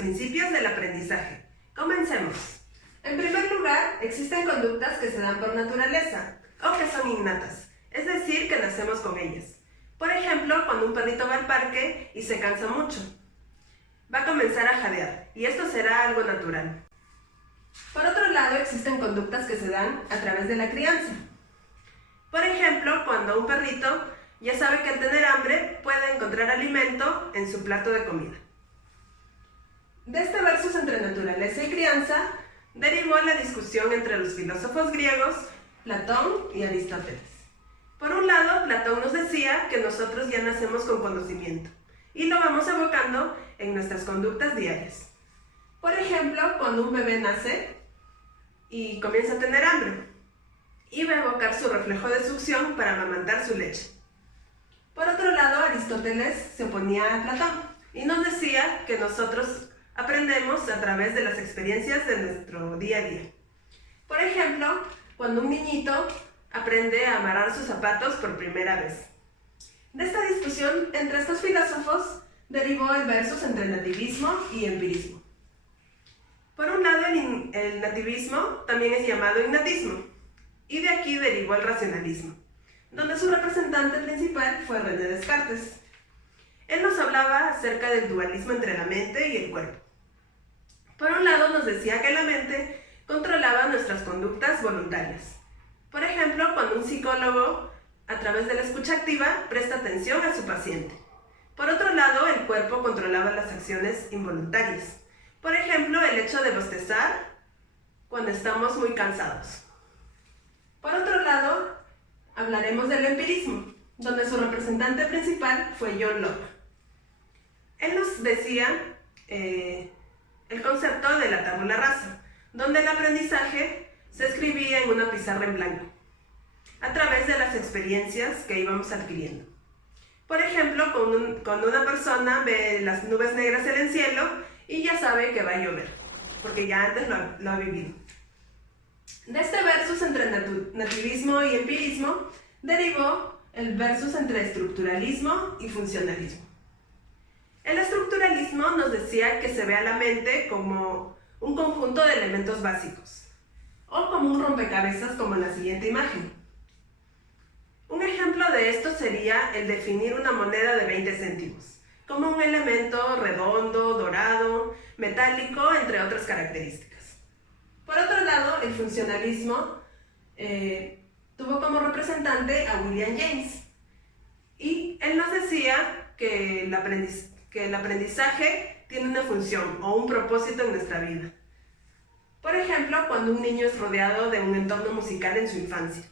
principios del aprendizaje. Comencemos. En primer lugar, existen conductas que se dan por naturaleza o que son innatas, es decir, que nacemos con ellas. Por ejemplo, cuando un perrito va al parque y se cansa mucho, va a comenzar a jadear, y esto será algo natural. Por otro lado, existen conductas que se dan a través de la crianza. Por ejemplo, cuando un perrito ya sabe que al tener hambre puede encontrar alimento en su plato de comida. De este versus entre naturaleza y crianza derivó la discusión entre los filósofos griegos Platón y Aristóteles. Por un lado, Platón nos decía que nosotros ya nacemos con conocimiento y lo vamos evocando en nuestras conductas diarias. Por ejemplo, cuando un bebé nace y comienza a tener hambre, iba a evocar su reflejo de succión para amamantar su leche. Por otro lado, Aristóteles se oponía a Platón y nos decía que nosotros aprendemos a través de las experiencias de nuestro día a día. Por ejemplo, cuando un niñito aprende a amarrar sus zapatos por primera vez. De esta discusión entre estos filósofos derivó el versus entre nativismo y empirismo. Por un lado, el nativismo también es llamado innatismo, y de aquí derivó el racionalismo, donde su representante principal fue René Descartes. Él nos hablaba acerca del dualismo entre la mente y el cuerpo. Por un lado, nos decía que la mente controlaba nuestras conductas voluntarias. Por ejemplo, cuando un psicólogo, a través de la escucha activa, presta atención a su paciente. Por otro lado, el cuerpo controlaba las acciones involuntarias. Por ejemplo, el hecho de bostezar cuando estamos muy cansados. Por otro lado, hablaremos del empirismo, donde su representante principal fue John Locke. Él nos decía el concepto de la tabula rasa, donde el aprendizaje se escribía en una pizarra en blanco, a través de las experiencias que íbamos adquiriendo. Por ejemplo, cuando una persona ve las nubes negras en el cielo y ya sabe que va a llover, porque ya antes lo ha vivido. De este versus entre nativismo y empirismo derivó el versus entre estructuralismo y funcionalismo. El estructuralismo nos decía que se ve a la mente como un conjunto de elementos básicos, o como un rompecabezas como en la siguiente imagen. Un ejemplo de esto sería el definir una moneda de 20 céntimos, como un elemento redondo, dorado, metálico, entre otras características. Por otro lado, el funcionalismo tuvo como representante a William James, y él nos decía que el aprendizaje tiene una función o un propósito en nuestra vida. Por ejemplo, cuando un niño es rodeado de un entorno musical en su infancia.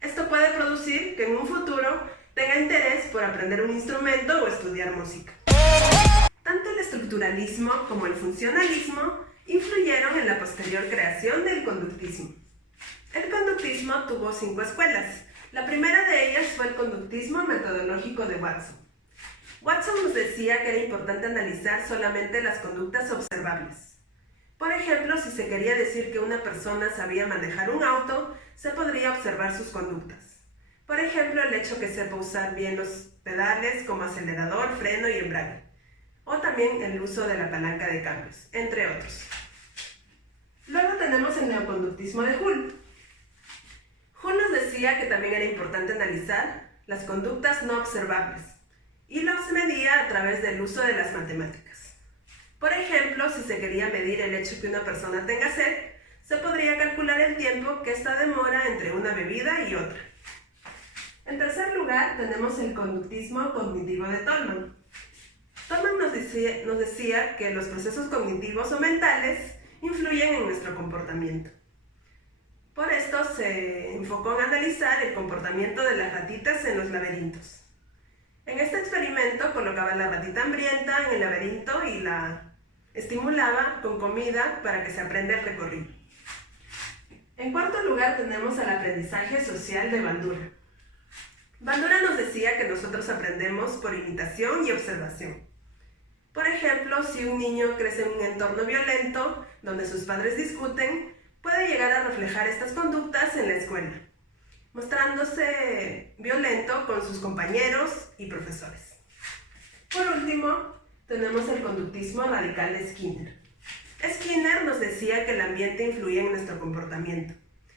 Esto puede producir que en un futuro tenga interés por aprender un instrumento o estudiar música. Tanto el estructuralismo como el funcionalismo influyeron en la posterior creación del conductismo. El conductismo tuvo 5 escuelas. La primera de ellas fue el conductismo metodológico de Watson. Watson nos decía que era importante analizar solamente las conductas observables. Por ejemplo, si se quería decir que una persona sabía manejar un auto, se podría observar sus conductas. Por ejemplo, el hecho que sepa usar bien los pedales como acelerador, freno y embrague. O también el uso de la palanca de cambios, entre otros. Luego tenemos el neoconductismo de Hull. Hull nos decía que también era importante analizar las conductas no observables y los medía a través del uso de las matemáticas. Por ejemplo, si se quería medir el hecho que una persona tenga sed, se podría calcular el tiempo que ésta demora entre una bebida y otra. En tercer lugar, tenemos el conductismo cognitivo de Tolman. Tolman nos decía que los procesos cognitivos o mentales influyen en nuestro comportamiento. Por esto se enfocó en analizar el comportamiento de las ratitas en los laberintos. En este experimento colocaba a la ratita hambrienta en el laberinto y la estimulaba con comida para que se aprenda el recorrido. En cuarto lugar tenemos el aprendizaje social de Bandura. Bandura nos decía que nosotros aprendemos por imitación y observación. Por ejemplo, si un niño crece en un entorno violento, donde sus padres discuten, puede llegar a reflejar estas conductas en la escuela, mostrándose violento con sus compañeros y profesores. Por último, tenemos el conductismo radical de Skinner. Skinner nos decía que el ambiente influía en nuestro comportamiento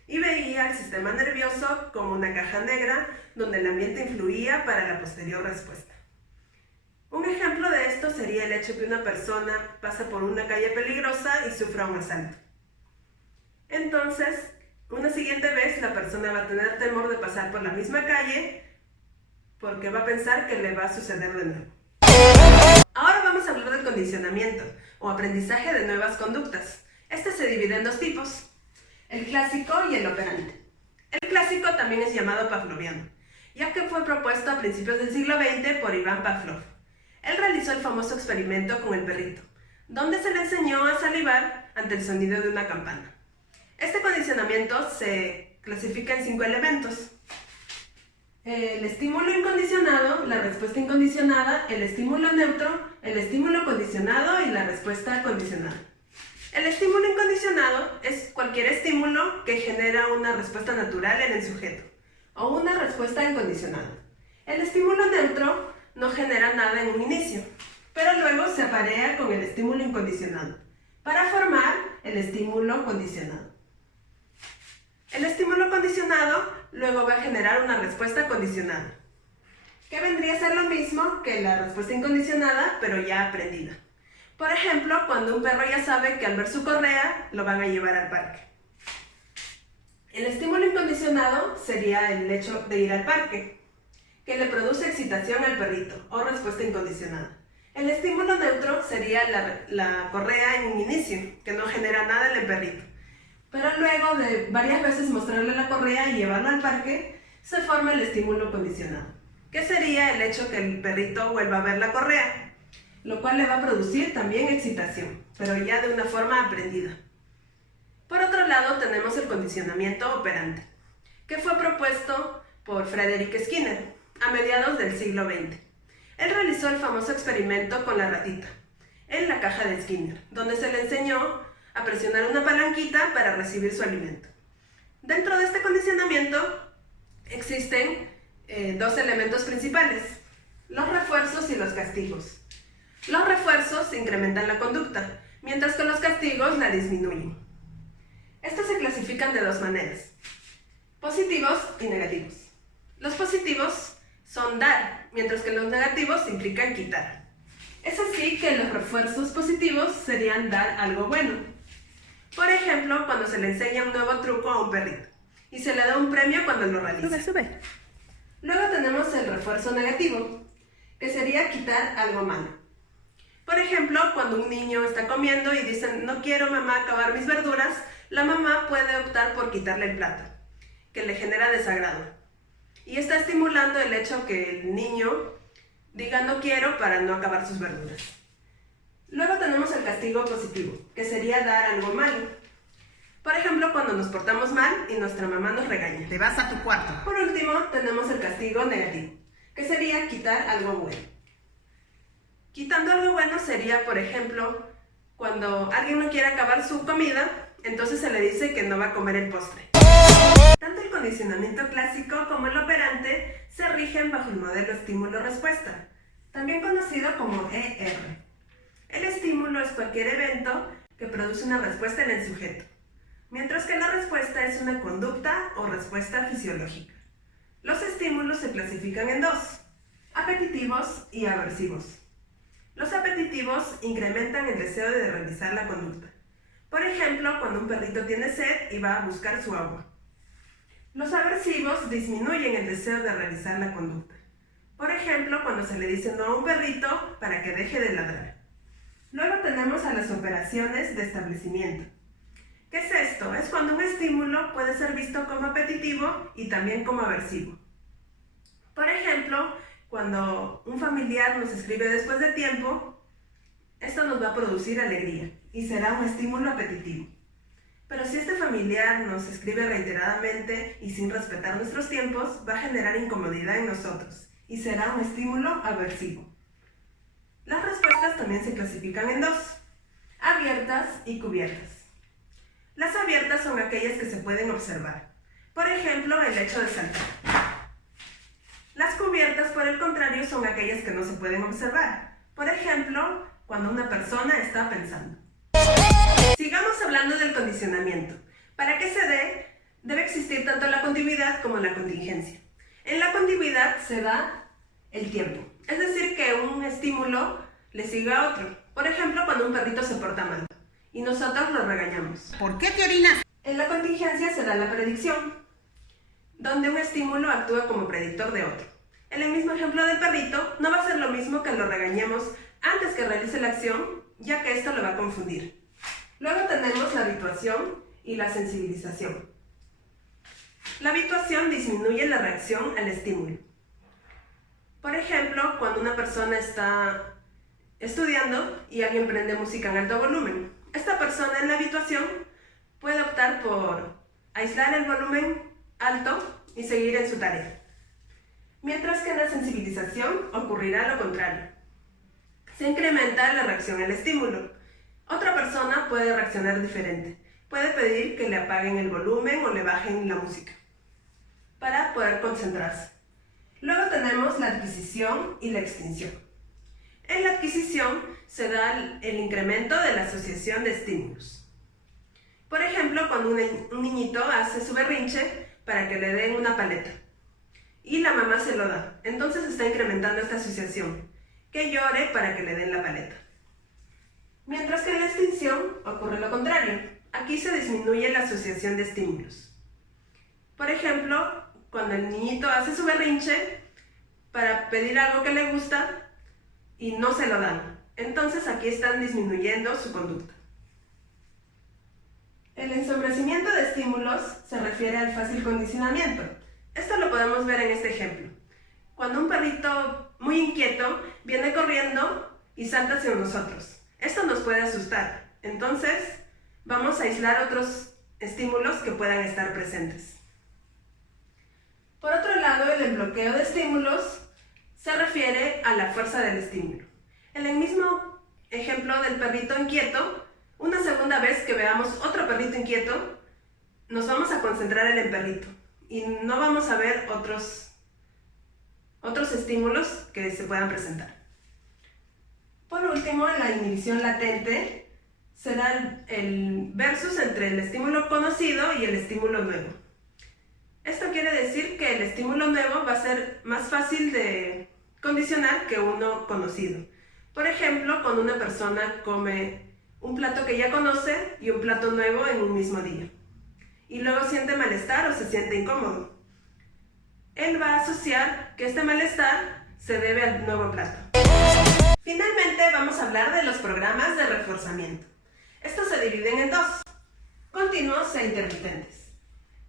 y veía al sistema nervioso como una caja negra donde el ambiente influía para la posterior respuesta. Un ejemplo de esto sería el hecho que una persona pasa por una calle peligrosa y sufra un asalto. Entonces, una siguiente vez la persona va a tener temor de pasar por la misma calle porque va a pensar que le va a suceder de nuevo. Ahora vamos a hablar del condicionamiento o aprendizaje de nuevas conductas. Este se divide en dos tipos, el clásico y el operante. El clásico también es llamado pavloviano, ya que fue propuesto a principios del siglo XX por Iván Pavlov. Él realizó el famoso experimento con el perrito, donde se le enseñó a salivar ante el sonido de una campana. Este condicionamiento se clasifica en 5 elementos. El estímulo incondicionado, la respuesta incondicionada, el estímulo neutro, el estímulo condicionado y la respuesta condicionada. El estímulo incondicionado es cualquier estímulo que genera una respuesta natural en el sujeto o una respuesta incondicionada. El estímulo neutro no genera nada en un inicio, pero luego se aparea con el estímulo incondicionado para formar el estímulo condicionado. El estímulo condicionado luego va a generar una respuesta condicionada, que vendría a ser lo mismo que la respuesta incondicionada, pero ya aprendida. Por ejemplo, cuando un perro ya sabe que al ver su correa lo van a llevar al parque. El estímulo incondicionado sería el hecho de ir al parque, que le produce excitación al perrito, o respuesta incondicionada. El estímulo neutro sería la correa en un inicio, que no genera nada en el perrito. Pero luego de varias veces mostrarle la correa y llevarlo al parque, se forma el estímulo condicionado, que sería el hecho que el perrito vuelva a ver la correa, lo cual le va a producir también excitación, pero ya de una forma aprendida. Por otro lado, tenemos el condicionamiento operante, que fue propuesto por Frederick Skinner a mediados del siglo XX. Él realizó el famoso experimento con la ratita en la caja de Skinner, donde se le enseñó a presionar una palanquita para recibir su alimento. Dentro de este condicionamiento existen dos elementos principales, los refuerzos y los castigos. Los refuerzos incrementan la conducta, mientras que los castigos la disminuyen. Estos se clasifican de dos maneras, positivos y negativos. Los positivos son dar, mientras que los negativos implican quitar. Es así que los refuerzos positivos serían dar algo bueno. Por ejemplo, cuando se le enseña un nuevo truco a un perrito y se le da un premio cuando lo realiza. Sube. Luego tenemos el refuerzo negativo, que sería quitar algo malo. Por ejemplo, cuando un niño está comiendo y dice no quiero mamá acabar mis verduras, la mamá puede optar por quitarle el plato, que le genera desagrado. Y está estimulando el hecho que el niño diga no quiero para no acabar sus verduras. Luego tenemos el castigo positivo, que sería dar algo malo. Por ejemplo, cuando nos portamos mal y nuestra mamá nos regaña. Te vas a tu cuarto. Por último, tenemos el castigo negativo, que sería quitar algo bueno. Quitando algo bueno sería, por ejemplo, cuando alguien no quiere acabar su comida, entonces se le dice que no va a comer el postre. Tanto el condicionamiento clásico como el operante se rigen bajo el modelo estímulo-respuesta, también conocido como ER. El estímulo es cualquier evento que produce una respuesta en el sujeto, mientras que la respuesta es una conducta o respuesta fisiológica. Los estímulos se clasifican en dos, apetitivos y aversivos. Los apetitivos incrementan el deseo de realizar la conducta. Por ejemplo, cuando un perrito tiene sed y va a buscar su agua. Los aversivos disminuyen el deseo de realizar la conducta. Por ejemplo, cuando se le dice no a un perrito para que deje de ladrar. Luego tenemos a las operaciones de establecimiento. ¿Qué es esto? Es cuando un estímulo puede ser visto como apetitivo y también como aversivo. Por ejemplo, cuando un familiar nos escribe después de tiempo, esto nos va a producir alegría y será un estímulo apetitivo. Pero si este familiar nos escribe reiteradamente y sin respetar nuestros tiempos, va a generar incomodidad en nosotros y será un estímulo aversivo. Las respuestas también se clasifican en dos, abiertas y cubiertas. Las abiertas son aquellas que se pueden observar. Por ejemplo, el hecho de saltar. Las cubiertas, por el contrario, son aquellas que no se pueden observar. Por ejemplo, cuando una persona está pensando. Sigamos hablando del condicionamiento. Para que se dé, debe existir tanto la continuidad como la contingencia. En la continuidad se da el tiempo, es decir, que un estímulo le siga a otro. Por ejemplo, cuando un perrito se porta mal y nosotros lo regañamos. ¿Por qué te orinas? En la contingencia se da la predicción, donde un estímulo actúa como predictor de otro. En el mismo ejemplo del perrito, no va a ser lo mismo que lo regañemos antes que realice la acción, ya que esto lo va a confundir. Luego tenemos la habituación y la sensibilización. La habituación disminuye la reacción al estímulo. Por ejemplo, cuando una persona está estudiando y alguien prende música en alto volumen. Esta persona en la habituación puede optar por aislar el volumen alto y seguir en su tarea. Mientras que en la sensibilización ocurrirá lo contrario. Se incrementa la reacción al estímulo. Otra persona puede reaccionar diferente. Puede pedir que le apaguen el volumen o le bajen la música para poder concentrarse. Luego tenemos la adquisición y la extinción. En la adquisición se da el incremento de la asociación de estímulos. Por ejemplo, cuando un niñito hace su berrinche para que le den una paleta y la mamá se lo da, entonces está incrementando esta asociación, que llore para que le den la paleta. Mientras que en la extinción ocurre lo contrario. Aquí se disminuye la asociación de estímulos. Por ejemplo, cuando el niñito hace su berrinche para pedir algo que le gusta y no se lo dan. Entonces aquí están disminuyendo su conducta. El ensombrecimiento de estímulos se refiere al fácil condicionamiento. Esto lo podemos ver en este ejemplo. Cuando un perrito muy inquieto viene corriendo y salta hacia nosotros. Esto nos puede asustar. Entonces, vamos a aislar otros estímulos que puedan estar presentes. Por otro lado, el desbloqueo de estímulos se refiere a la fuerza del estímulo. En el mismo ejemplo del perrito inquieto, una segunda vez que veamos otro perrito inquieto, nos vamos a concentrar en el perrito y no vamos a ver otros estímulos que se puedan presentar. Por último, en la inhibición latente se da el versus entre el estímulo conocido y el estímulo nuevo. Esto quiere decir que el estímulo nuevo va a ser más fácil de condicionar que uno conocido. Por ejemplo, cuando una persona come un plato que ya conoce y un plato nuevo en un mismo día, y luego siente malestar o se siente incómodo. Él va a asociar que este malestar se debe al nuevo plato. Finalmente vamos a hablar de los programas de reforzamiento. Estos se dividen en dos, continuos e intermitentes.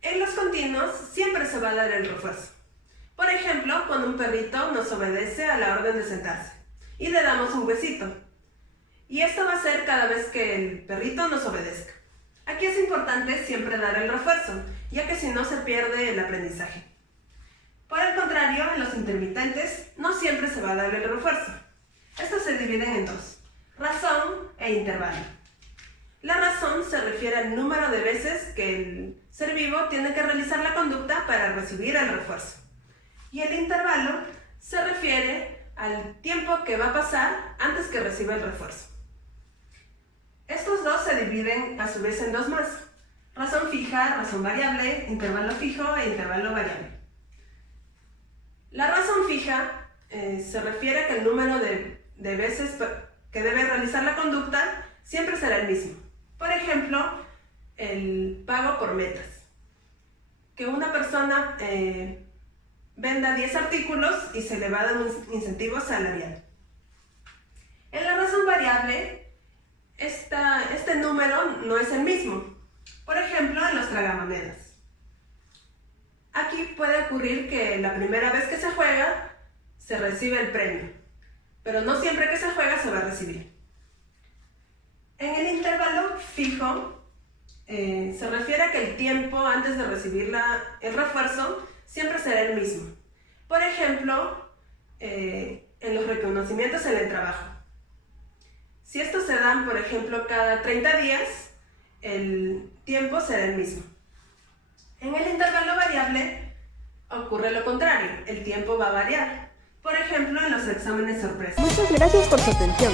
En los continuos siempre se va a dar el refuerzo. Por ejemplo, cuando un perrito nos obedece a la orden de sentarse y le damos un huesito. Y esto va a ser cada vez que el perrito nos obedezca. Aquí es importante siempre dar el refuerzo, ya que si no se pierde el aprendizaje. Por el contrario, en los intermitentes no siempre se va a dar el refuerzo. Estos se dividen en dos, razón e intervalo. La razón se refiere al número de veces que el ser vivo tiene que realizar la conducta para recibir el refuerzo. Y el intervalo se refiere al tiempo que va a pasar antes que reciba el refuerzo. Estos dos se dividen a su vez en dos más, razón fija, razón variable, intervalo fijo e intervalo variable. La razón fija se refiere a que el número de veces que debe realizar la conducta siempre será el mismo. Por ejemplo, el pago por metas. Que una persona venda 10 artículos y se le va a dar un incentivo salarial. En la razón variable, este número no es el mismo. Por ejemplo, en los tragamonedas. Aquí puede ocurrir que la primera vez que se juega, se recibe el premio, pero no siempre que se juega se va a recibir. En el intervalo fijo, se refiere a que el tiempo antes de recibir el refuerzo siempre será el mismo. Por ejemplo, en los reconocimientos en el trabajo. Si estos se dan, por ejemplo, cada 30 días, el tiempo será el mismo. En el intervalo variable ocurre lo contrario, el tiempo va a variar. Por ejemplo, en los exámenes sorpresa. Muchas gracias por su atención.